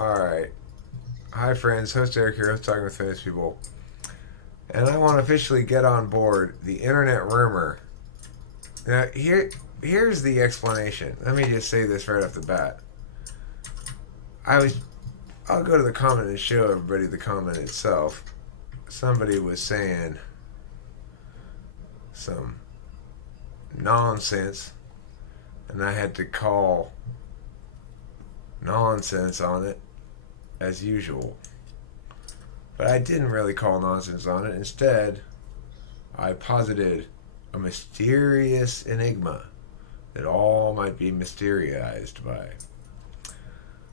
Alright. Hi, friends. Host Eric here, host Talking with Famous People. And I want to officially get on board the internet rumor. Now, here's the explanation. Let me just say this right off the bat. I'll go to the comment and show everybody the comment itself. Somebody was saying some nonsense, and I had to call nonsense on it as usual. But I didn't really call nonsense on it. Instead, I posited a mysterious enigma that all might be mysteriized by.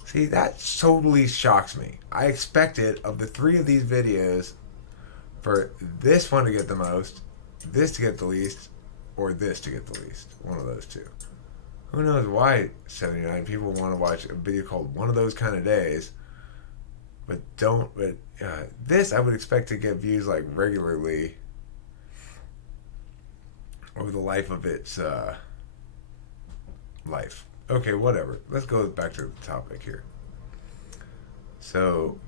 See, that totally shocks me. I expected, of the three of these videos, for this one to get the most, this to get the least, or this to get the least. One of those two. Who knows why 79 people want to watch a video called One of Those Kind of Days, but don't. But this I would expect to get views like regularly over the life of its life. Okay, whatever. Let's go back to the topic here. So,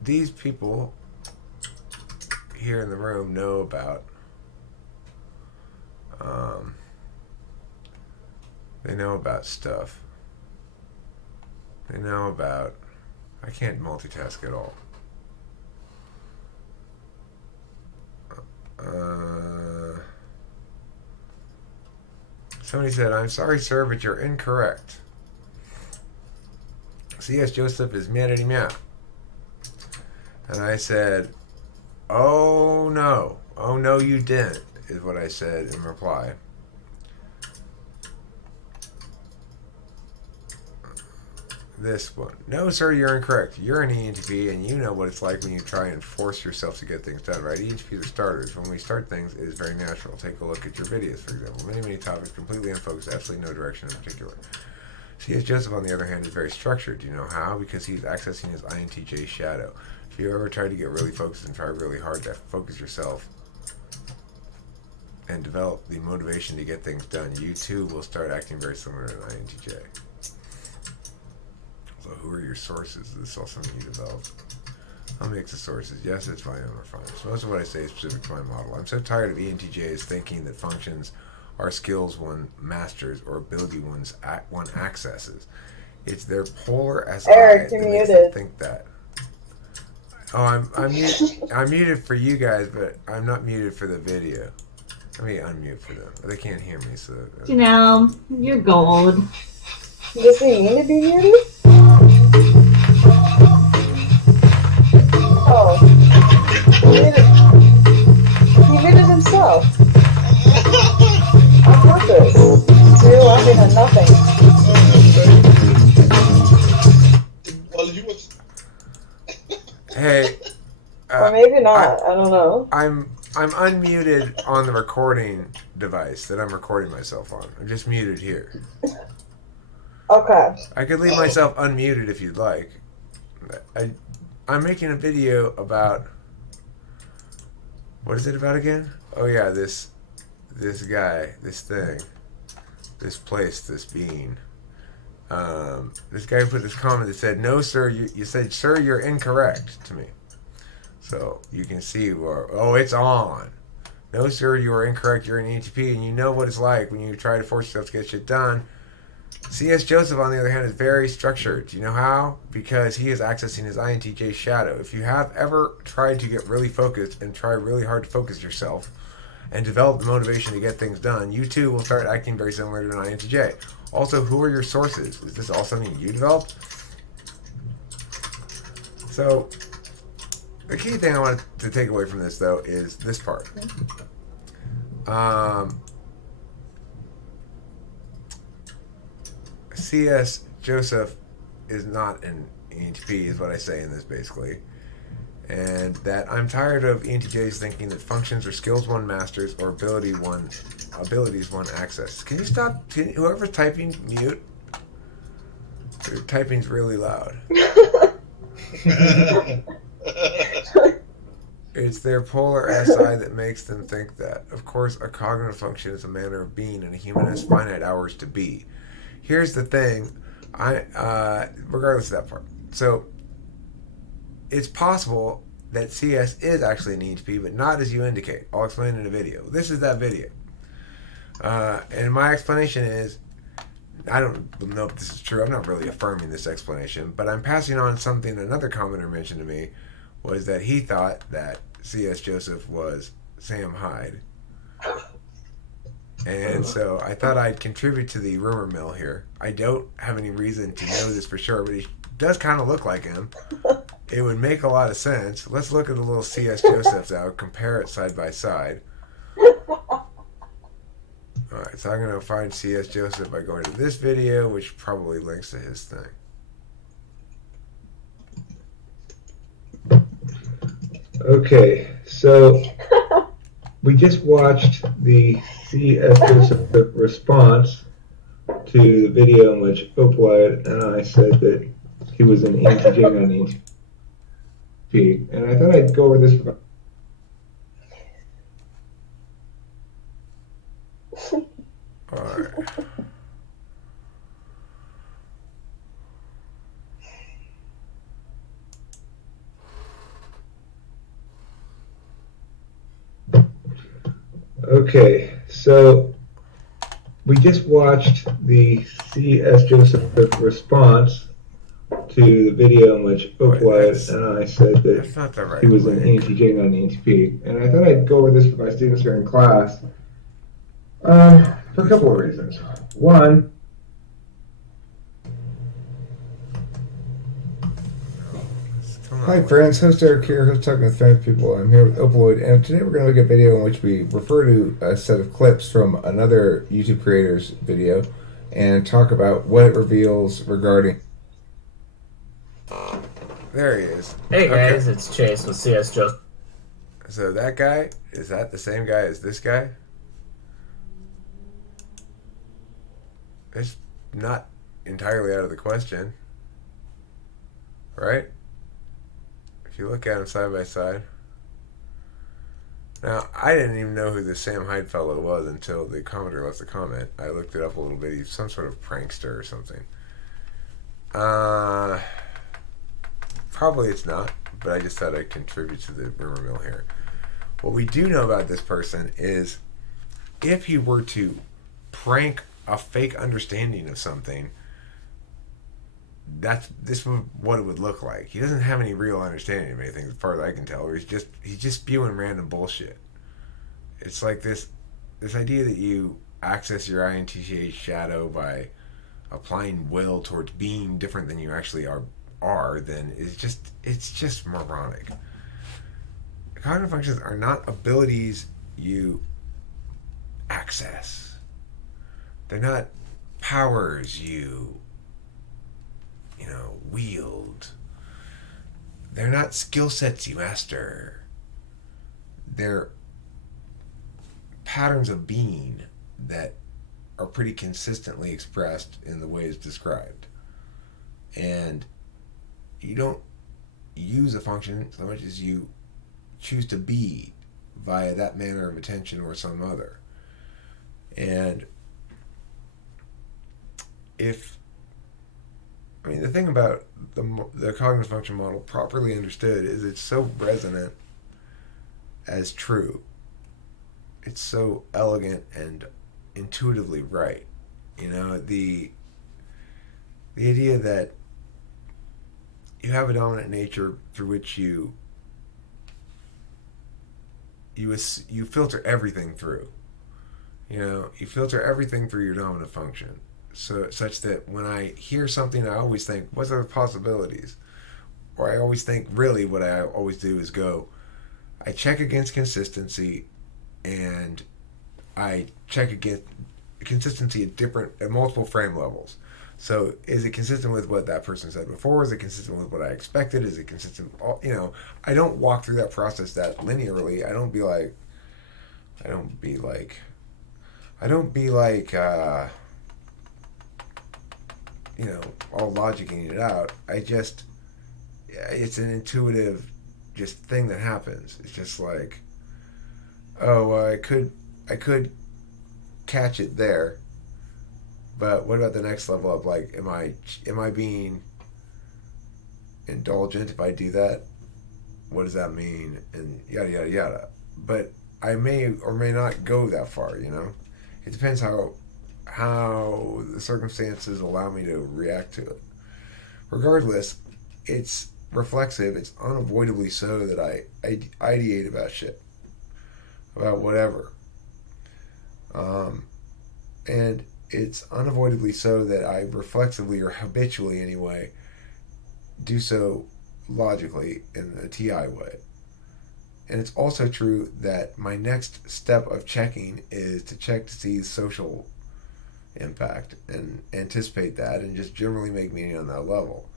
these people here in the room know about they know about stuff. They know about... I can't multitask at all. Somebody said, "I'm sorry, sir, but you're incorrect. C.S. Joseph is meow meow." And I said, "Oh no. Oh no, you didn't," is what I said in reply. This one. "No, sir, you're incorrect. You're an ENTP, and you know what it's like when you try and force yourself to get things done, right? ENTPs are starters. When we start things, it is very natural. Take a look at your videos, for example. Many topics, completely unfocused, absolutely no direction in particular. C.S. Joseph, on the other hand, is very structured. Do you know how? Because he's accessing his INTJ shadow. If you ever try to get really focused and try really hard to focus yourself and develop the motivation to get things done, you too will start acting very similar to an INTJ. So who are your sources? Is this all something you developed? I'll mix the sources. Yes, it's fine. I'm fine. So most of what I say is specific to my model. I'm so tired of ENTJs thinking that functions are skills one masters or ability one accesses. It's their polar SI Eric, that you're makes muted. them think that. Oh, I'm muted for you guys, but I'm not muted for the video. Let me unmute for them. They can't hear me, so... Janelle, you're gold. Does he mean to be muted? Oh. He muted himself. On purpose. So you're laughing at nothing. Well, you was... Hey... or maybe not. I don't know. I'm unmuted on the recording device that I'm recording myself on. I'm just muted here. Okay. I could leave myself unmuted if you'd like. I'm making a video about... What is it about again? Oh yeah, this guy, this thing, this place, this being. This guy put this comment that said, "No, sir, you said, sir, you're incorrect," to me. So you can see, oh, it's on. "No, sir, you are incorrect. You're an ENTP, and you know what it's like when you try to force yourself to get shit done." C.S. Joseph, on the other hand, is very structured. Do you know how? Because he is accessing his INTJ shadow. If you have ever tried to get really focused and try really hard to focus yourself and develop the motivation to get things done, you too will start acting very similar to an INTJ. Also, who are your sources? Is this all something you developed? So, the key thing I want to take away from this, though, is this part. C.S. Joseph is not an ENTP, is what I say in this, basically. And that I'm tired of ENTJs thinking that functions are skills one masters or abilities one access. Can you stop? Whoever's typing, mute? Your typing's really loud. It's their polar SI that makes them think that. Of course, a cognitive function is a manner of being, and a human has finite hours to be. Here's the thing. Regardless of that part. So it's possible that CS is actually an ENTP, but not as you indicate. I'll explain in a video. This is that video. And my explanation is, I don't know if this is true. I'm not really affirming this explanation, but I'm passing on something another commenter mentioned to me, was that he thought that C.S. Joseph was Sam Hyde. And so I thought I'd contribute to the rumor mill here. I don't have any reason to know this for sure, but he does kind of look like him. It would make a lot of sense. Let's look at the little C.S. Josephs out, compare it side by side. Alright, so I'm going to find C.S. Joseph by going to this video, which probably links to his thing. Okay, so we just watched the C.S. Joseph response to the video in which Opalite and I said that he was an ENTJ, not an ENTP. And I thought I'd go over this. Alright. Okay, so we just watched the C.S. Joseph response to the video in which Opalite and I said that he was an ENTJ, not an ENTP. And I thought I'd go over this with my students here in class for a couple of reasons. One, hi friends, host Eric here, host Talking with Famous People. I'm here with Opaloid, and today we're going to look at a video in which we refer to a set of clips from another YouTube creator's video and talk about what it reveals regarding... There he is. Hey guys, it's Chase with CS Joseph. So that guy, is that the same guy as this guy? It's not entirely out of the question. Right? If you look at them side by side. Now, I didn't even know who this Sam Hyde fellow was until the commenter left the comment. I looked it up a little bit. He's some sort of prankster or something. Probably it's not, but I just thought I'd contribute to the rumor mill here. What we do know about this person is if he were to prank a fake understanding of something, this is what it would look like. He doesn't have any real understanding of anything as far as I can tell, or he's just spewing random bullshit. It's like this idea that you access your INTJ shadow by applying will towards being different than you actually are, then it's just moronic. Cognitive functions are not abilities you access. They're not powers you wield. They're not skill sets you master. They're patterns of being that are pretty consistently expressed in the ways described. And you don't use a function so much as you choose to be via that manner of attention or some other. And the thing about the cognitive function model properly understood is it's so resonant as true. It's so elegant and intuitively right. The idea that you have a dominant nature through which you filter everything through. You filter everything through your dominant function. So such that when I hear something, I always think, what are the possibilities? Or I always think, really, what I always do is I check against consistency, and I check against consistency at multiple frame levels. So is it consistent with what that person said before? Is it consistent with what I expected? Is it consistent? I don't walk through that process that linearly. I don't be like all logicking it out. It's an intuitive just thing that happens. It's just like, I could catch it there, But what about the next level up? Like, am I being indulgent if I do that? What does that mean? And yada yada yada. But I may or may not go that far. You know, it depends how the circumstances allow me to react to it. Regardless, it's reflexive. It's unavoidably so that I ideate about shit, about whatever. And it's unavoidably so that I reflexively, or habitually anyway, do so logically in a TI way. And it's also true that my next step of checking is to check to see social impact and anticipate that and just generally make meaning on that level.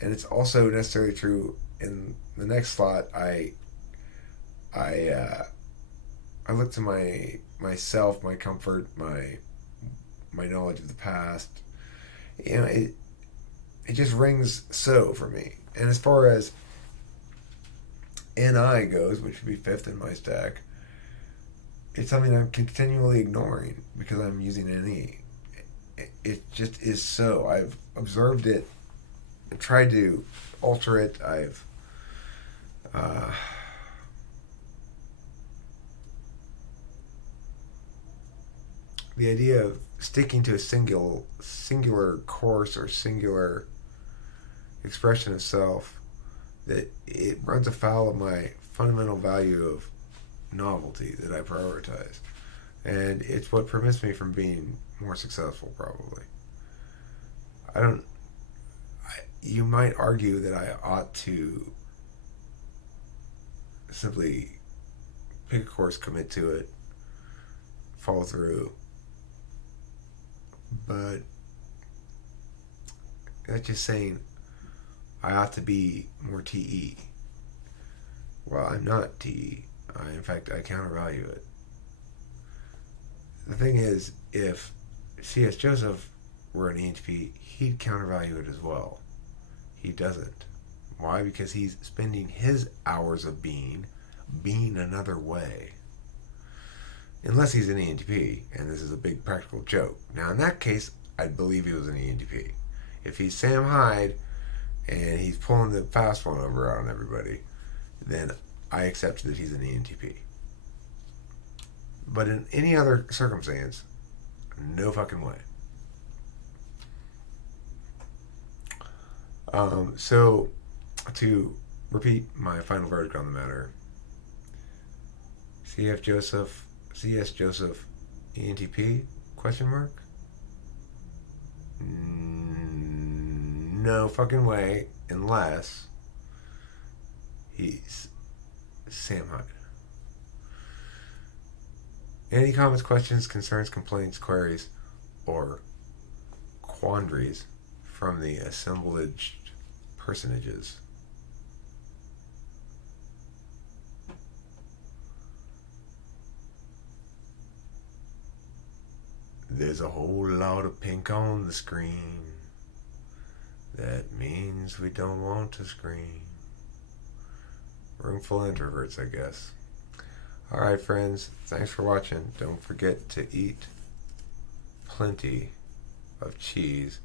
And it's also necessarily true in the next slot. I look to myself, my comfort, my knowledge of the past. You know, it just rings so for me. And as far as NI goes, which would be fifth in my stack, it's something I'm continually ignoring because I'm using NE. It just is so. I've observed it and tried to alter it. I've the idea of sticking to a singular course or singular expression of self, that it runs afoul of my fundamental value of novelty that I prioritize. And it's what prevents me from being more successful, probably. You might argue that I ought to simply pick a course, commit to it, follow through. But that's just saying I ought to be more TE. Well, I'm not TE. In fact, I countervalue it. The thing is, if C.S. Joseph were an ENTP, he'd countervalue it as well. He doesn't. Why? Because he's spending his hours of being another way. Unless he's an ENTP, and this is a big practical joke. Now, in that case, I'd believe he was an ENTP. If he's Sam Hyde, and he's pulling the fast one over on everybody, then I accept that he's an ENTP. But in any other circumstance, no fucking way. So, to repeat my final verdict on the matter, C.S. Joseph, ENTP, question mark? No fucking way, unless he's Sam Hyde. Any comments, questions, concerns, complaints, queries, or quandaries from the assemblaged personages? There's a whole lot of pink on the screen. That means we don't want to scream. Room full of introverts, I guess. Alright, friends. Thanks for watching. Don't forget to eat plenty of cheese.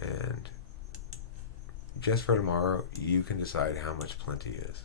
And just for tomorrow, you can decide how much plenty is.